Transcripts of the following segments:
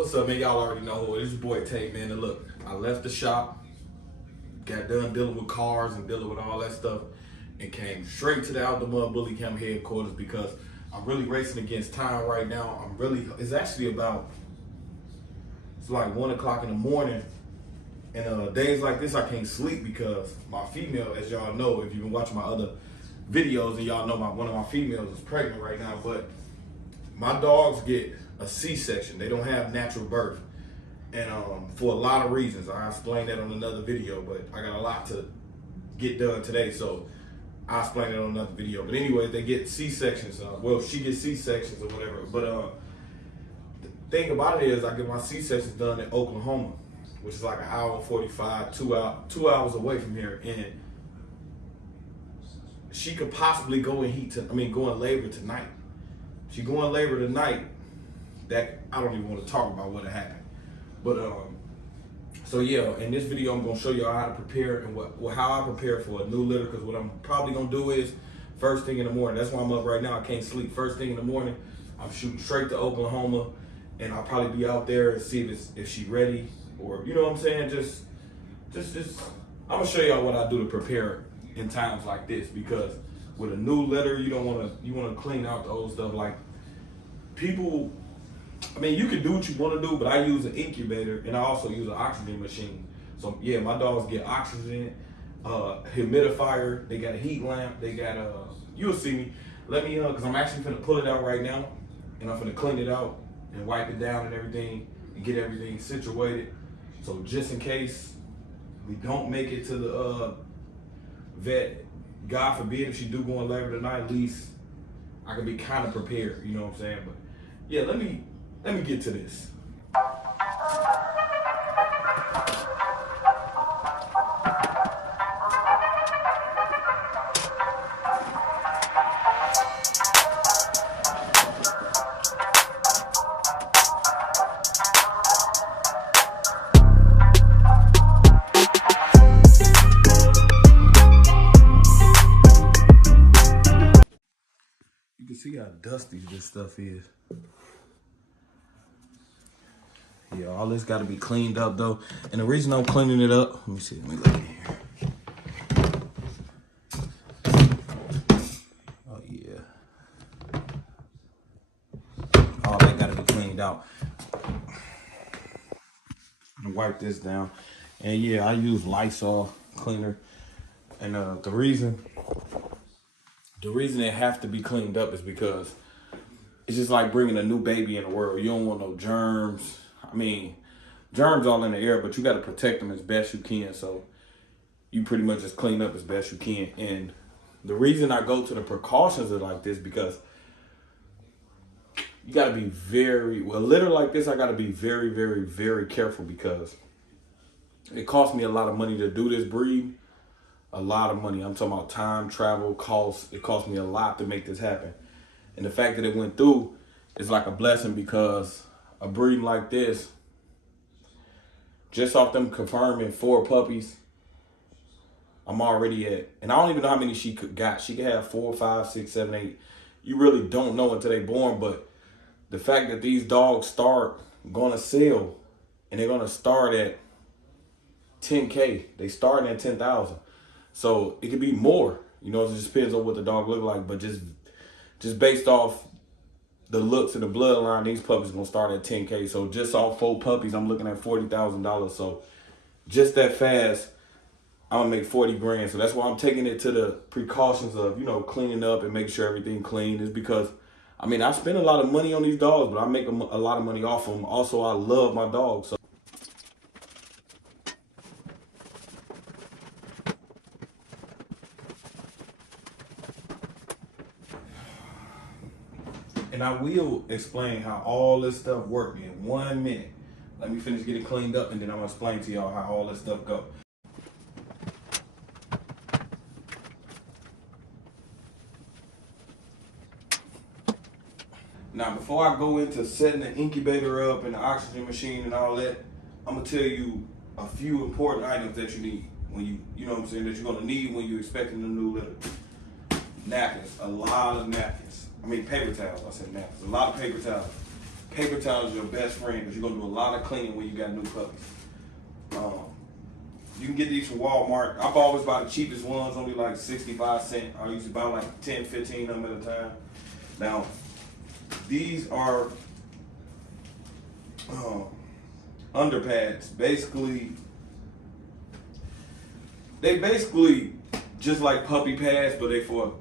What's up, man? Y'all already know who it is. Your boy Tate, man. And look, I left the shop, got done dealing with cars and dealing with all that stuff, and came straight to the Out the Mud Bully Camp headquarters because I'm really racing against time right now. It's actually it's like 1 o'clock in the morning. And days like this, I can't sleep because my female, as y'all know, if you've been watching my other videos, and y'all know one of my females is pregnant right now, but my dogs get a C-section. They don't have natural birth. And for a lot of reasons. I explained that on another video, but I got a lot to get done today, so I'll explain it on another video. But anyway, they get C-sections. Well, she gets C-sections or whatever. But the thing about it is I get my C-sections done in Oklahoma, which is like an hour and 45, 2 hours away from here. And she could possibly go in labor tonight. She go in labor tonight. That I don't even want to talk about what happened. But so yeah, in this video I'm gonna show y'all how to prepare and how I prepare for a new litter. Because what I'm probably gonna do is first thing in the morning. That's why I'm up right now. I can't sleep. First thing in the morning, I'm shooting straight to Oklahoma, and I'll probably be out there and see if she's ready, or you know what I'm saying. Just I'm gonna show y'all what I do to prepare in times like this, because with a new litter, you want to clean out the old stuff. Like people, I mean, you can do what you want to do, but I use an incubator and I also use an oxygen machine. So yeah, my dogs get oxygen, humidifier, they got a heat lamp, they got you'll see me. Let me, cause I'm actually finna pull it out right now, and I'm finna clean it out and wipe it down and everything and get everything situated. So just in case we don't make it to the vet, God forbid if she do go in labor tonight, at least I can be kind of prepared, you know what I'm saying? But yeah, let me get to this. You can see how dusty this stuff is. Yeah, all this got to be cleaned up though. And the reason I'm cleaning it up, let me see, let me look in here. Oh yeah. All that got to be cleaned out. I'm gonna wipe this down. And yeah, I use Lysol cleaner. And the reason it have to be cleaned up is because it's just like bringing a new baby in the world. You don't want no germs. I mean, germs all in the air, but you got to protect them as best you can. So you pretty much just clean up as best you can. And the reason I go to the precautions of like this, because you got to be a litter like this, I got to be very, very, very careful, because it costs me a lot of money to do this breed. A lot of money. I'm talking about time, travel, costs. It cost me a lot to make this happen. And the fact that it went through is like a blessing, because a breed like this, just off them confirming 4 puppies, I'm already at, and I don't even know how many she got. She could have 4, 5, 6, 7, 8. You really don't know until they're born. But the fact that these dogs start going to sell, and they're going to start at 10K. They start at 10,000. So it could be more, you know, it just depends on what the dog look like. But just based off the looks of the bloodline, these puppies gonna start at 10K. So just off 4 puppies, I'm looking at $40,000. So just that fast, I'm gonna make 40 grand. So that's why I'm taking it to the precautions of, you know, cleaning up and making sure everything clean. Is because, I mean, I spend a lot of money on these dogs, but I make a lot of money off them. Also, I love my dogs. So and I will explain how all this stuff works in 1 minute. Let me finish getting cleaned up, and then I'm gonna explain to y'all how all this stuff go. Now, before I go into setting the incubator up and the oxygen machine and all that, I'm gonna tell you a few important items that you need when you know what I'm saying, that you're gonna need when you're expecting a new litter. Napkins, a lot of napkins. I mean paper towels, I said napkins, a lot of paper towels. paper towel is your best friend because you're gonna do a lot of cleaning when you got new puppies. You can get these from Walmart. I've always buy the cheapest ones, only like 65 cents. I usually buy like 10, 15 of them at a time. Now, these are underpads. They basically just like puppy pads, but they for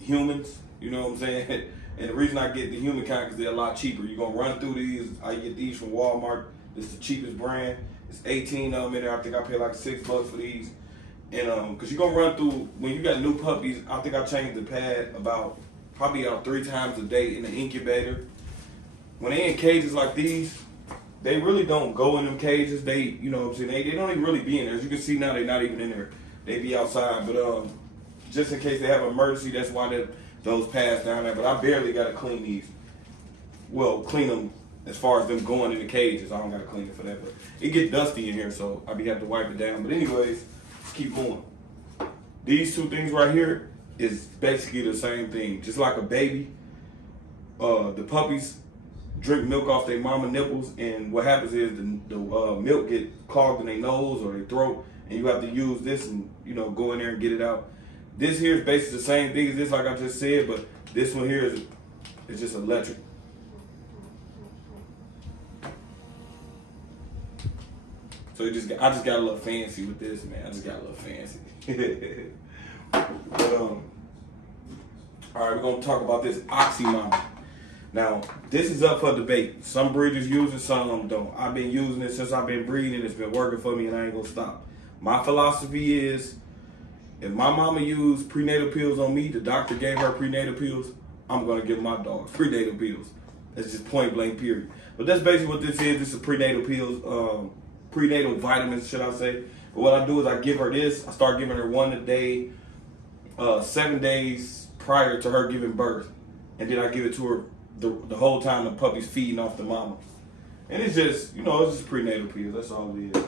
humans. You know what I'm saying? And the reason I get the human kind because they're a lot cheaper. You're gonna run through these. I get these from Walmart. It's the cheapest brand. It's 18 of them in there. I think I pay like $6 for these. And because you're gonna run through when you got new puppies. I think I changed the pad probably 3 times a day in the incubator. When they in cages like these, they really don't go in them cages. They, you know what I'm saying, they don't even really be in there. As you can see now, they're not even in there. They be outside. But just in case they have an emergency, that's why those pads down there. But I barely gotta clean these. Well, clean them as far as them going in the cages. I don't gotta clean it for that. But it get dusty in here, so I be having to wipe it down. But anyways, let's keep going. These 2 things right here is basically the same thing. Just like a baby, the puppies drink milk off their mama nipples, and what happens is the milk get clogged in their nose or their throat, and you have to use this and go in there and get it out. This here is basically the same thing as this, like I just said, but this one here is just electric. So I just got a little fancy with this, man. I just got a little fancy. But all right, we're gonna talk about this OxyMama. Now, this is up for debate. Some breeders use it, some don't. I've been using it since I've been breeding. It's been working for me, and I ain't gonna stop. My philosophy is, if my mama used prenatal pills on me, the doctor gave her prenatal pills, I'm gonna give my dogs prenatal pills. That's just point blank, period. But that's basically what this is. This is prenatal pills, prenatal vitamins, should I say. But what I do is I give her this. I start giving her 1 a day, 7 days prior to her giving birth. And then I give it to her the whole time the puppy's feeding off the mama. And it's just, it's just prenatal pills. That's all it is.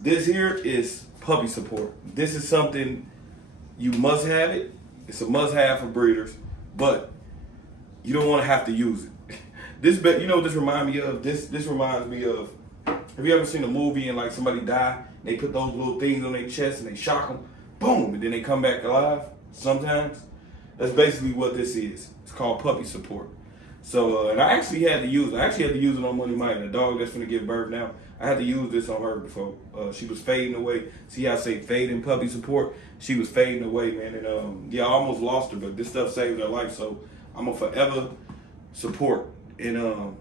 This here is puppy support. This is something you must have it. It's a must have for breeders, but you don't want to have to use it. This, what this reminds me of? This reminds me of, have you ever seen a movie and like somebody die, and they put those little things on their chest and they shock them, boom, and then they come back alive sometimes? That's basically what this is. It's called puppy support. So, and I actually had to use it. I actually had to use it on Money Mike, the dog that's gonna give birth now. I had to use this on her before. She was fading away. See how I say fading puppy support? She was fading away, man. And yeah, I almost lost her, but this stuff saved her life. So I'm gonna forever support. And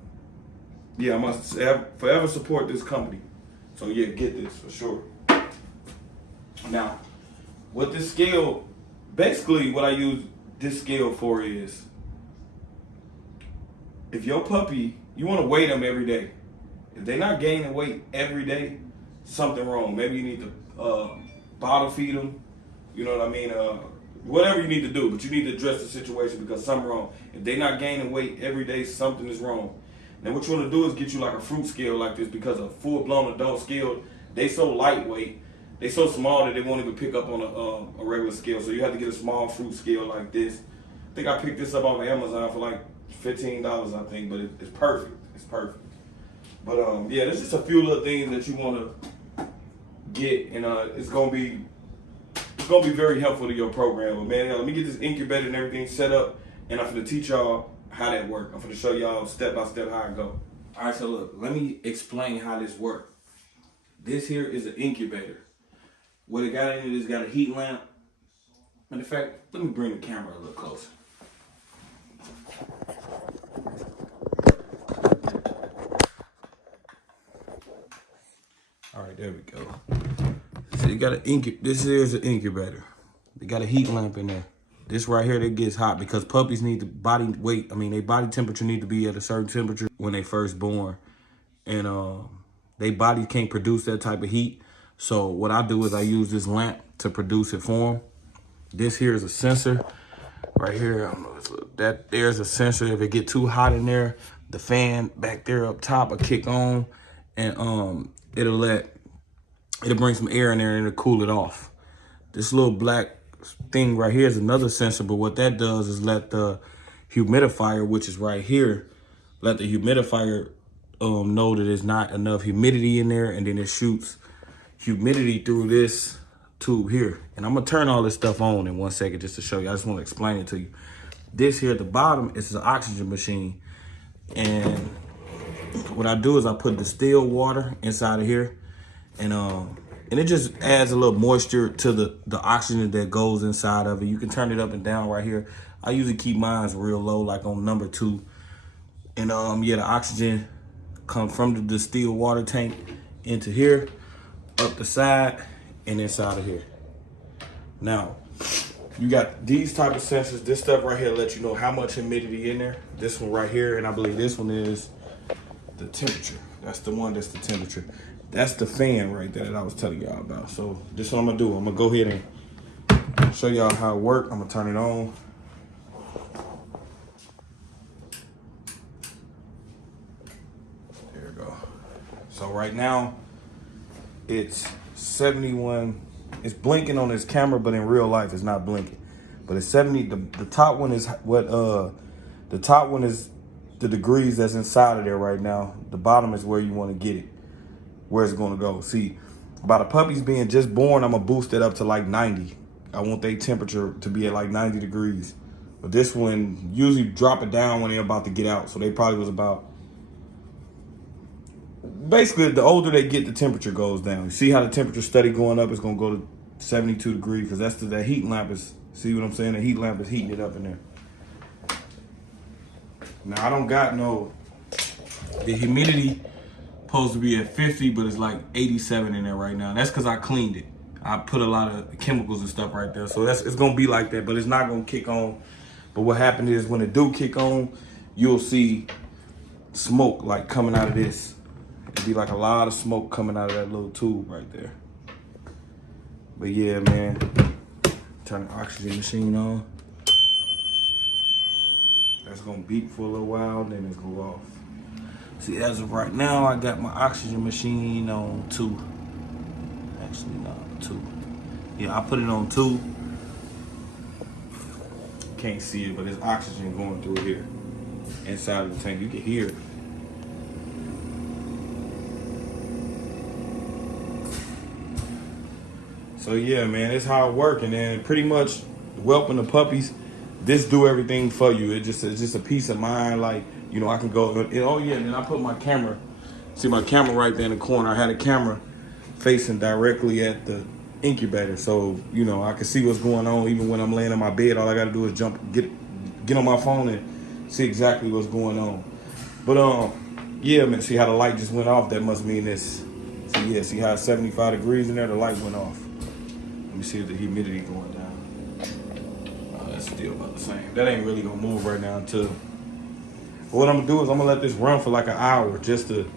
yeah, I must forever support this company. So yeah, get this for sure. Now, with this scale, basically what I use this scale for is, if your puppy, you want to weigh them every day. If they're not gaining weight every day, something wrong. Maybe you need to bottle feed them. You know what I mean? Whatever you need to do, but you need to address the situation because something's wrong. If they're not gaining weight every day, something is wrong. Now what you want to do is get you like a fruit scale like this, because a full-blown adult scale, they so lightweight, they so small that they won't even pick up on a regular scale. So you have to get a small fruit scale like this. I think I picked this up on Amazon for like $15, I think, but it's perfect. It's perfect. But yeah, there's just a few little things that you want to get, and it's gonna be very helpful to your program. But man, let me get this incubator and everything set up, and I'm gonna teach y'all how that works. I'm gonna show y'all step by step how it go. All right, so look, let me explain how this works. This here is an incubator. What it got in it is got a heat lamp. Matter of fact, let me bring the camera a little closer. All right, there we go. So you got this is an incubator. They got a heat lamp in there. This right here, that gets hot because puppies need the body weight. I mean, their body temperature need to be at a certain temperature when they first born. And their body can't produce that type of heat. So what I do is I use this lamp to produce it for them. This here is a sensor. Right here, that there's a sensor. If it get too hot in there, the fan back there up top will kick on, and it'll bring some air in there and it'll cool it off. This little black thing right here is another sensor, but what that does is let the humidifier, which is right here, let the humidifier know that there's not enough humidity in there, and then it shoots humidity through this tube here. And I'm gonna turn all this stuff on in 1 second just to show you. I just want to explain it to you. This here at the bottom is an oxygen machine, and what I do is I put distilled water inside of here, and it just adds a little moisture to the oxygen that goes inside of it. You can turn it up and down right here. I usually keep mine real low, like on number 2. And yeah, the oxygen comes from the distilled water tank into here, up the side, and inside of here. Now, you got these type of sensors. This stuff right here lets you know how much humidity in there. This one right here, and I believe this one is the temperature. That's the one that's the temperature. That's the fan right there that I was telling y'all about. So this is what I'm gonna do. I'm gonna go ahead and show y'all how it works. I'm gonna turn it on. There we go. So right now, it's 71. It's blinking on this camera, but in real life, it's not blinking. But it's 70. The top one is what the top one is the degrees that's inside of there right now. The bottom is where you want to get it, where it's going to go. See, by the puppies being just born, I'm gonna boost it up to like 90. I want their temperature to be at like 90 degrees. But this one usually drop it down when they're about to get out. So they probably was about, basically the older they get, the temperature goes down. You see how the temperature steady going up? It's gonna go to 72 degrees because that's that heat lamp is, see what I'm saying? The heat lamp is heating it up in there. Now I don't got the humidity supposed to be at 50, but it's like 87 in there right now. That's because I cleaned it. I put a lot of chemicals and stuff right there. So it's gonna be like that, but it's not gonna kick on. But what happened is when it do kick on, you'll see smoke like coming out of this. It'd be like a lot of smoke coming out of that little tube right there. But yeah, man, turn the oxygen machine on. That's gonna beep for a little while, then it's gonna go off. See, as of right now, I got my oxygen machine on 2. Actually, no, 2. Yeah, I put it on 2. Can't see it, but there's oxygen going through here, inside of the tank. You can hear it. So yeah, man, that's how it works. And then pretty much whelping the puppies, this do everything for you. It's just a peace of mind. Like, you know, I can go, and oh yeah, and then I put my camera, see my camera right there in the corner. I had a camera facing directly at the incubator. So, you know, I can see what's going on. Even when I'm laying in my bed, all I gotta do is get on my phone and see exactly what's going on. But yeah, man, see how the light just went off? That must mean this. See, yeah, see how it's 75 degrees in there? The light went off. Let me see if the humidity going down. Oh, that's still about the same. That ain't really gonna move right now until. But what I'm gonna do is I'm gonna let this run for like an hour just to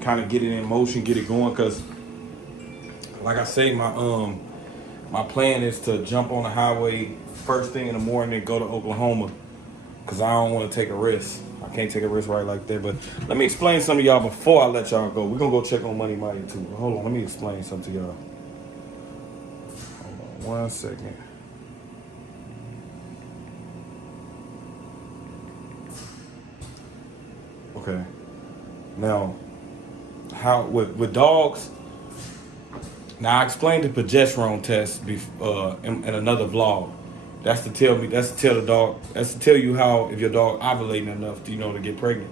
kind of get it in motion, get it going. Cause like I say, my plan is to jump on the highway first thing in the morning and go to Oklahoma. Cause I don't want to take a risk. I can't take a risk right like that. But let me explain something to y'all before I let y'all go. We're gonna go check on Money Mighty too. Hold on, let me explain something to y'all. 1 second. Okay. Now, how with dogs? Now I explained the progesterone test in another vlog. That's to tell the dog. That's to tell you how if your dog ovulating enough, to get pregnant.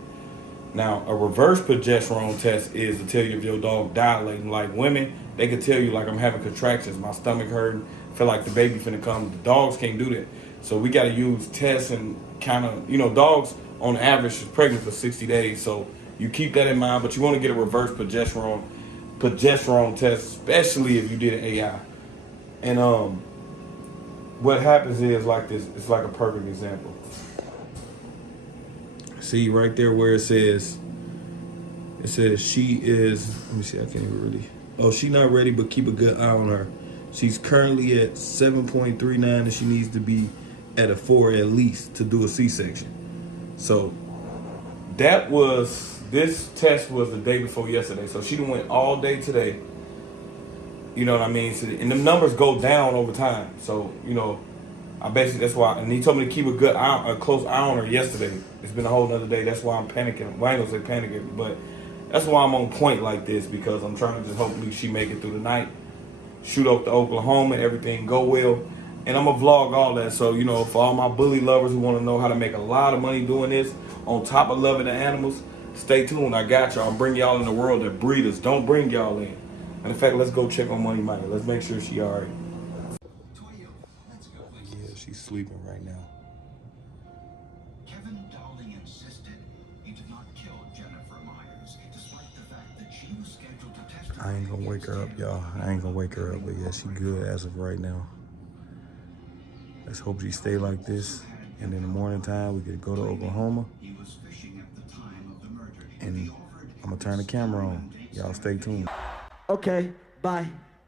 Now a reverse progesterone test is to tell you if your dog dilating. Like women, they can tell you like I'm having contractions, my stomach hurting, feel like the baby finna come. The dogs can't do that. So we got to use tests and kind of, dogs on average is pregnant for 60 days. So you keep that in mind, but you want to get a reverse progesterone test, especially if you did an AI. And what happens is like this. It's like a perfect example. See right there where it says she is, let me see, I can't even really. Oh, she's not ready, but keep a good eye on her. She's currently at 7.39 and she needs to be at a 4 at least to do a C-section. So this test was the day before yesterday. So she went all day today. You know what I mean? So, and the numbers go down over time. So, that's why, and he told me to keep a close eye on her yesterday. It's been a whole nother day. That's why I'm panicking. Well, I ain't gonna say panicking, but that's why I'm on point like this, because I'm trying to just hopefully she make it through the night, shoot up to Oklahoma, everything go well. And I'm gonna vlog all that. So, you know, for all my bully lovers who wanna know how to make a lot of money doing this, on top of loving the animals, stay tuned. I got y'all. I'll bring y'all in the world that breeders don't bring y'all in. And in fact, let's go check on Money Mike. Let's make sure she all right. Yeah, she's sleeping right now. Kevin Dowling insisted he did not kill Jennifer Myers, despite the fact that she was scheduled to testify. I ain't gonna wake her up, y'all. I ain't gonna wake her up, but yeah, she good as of right now. Let's hope she stay like this, and in the morning time we could go to Oklahoma. And I'm gonna turn the camera on. Y'all stay tuned. Okay, bye.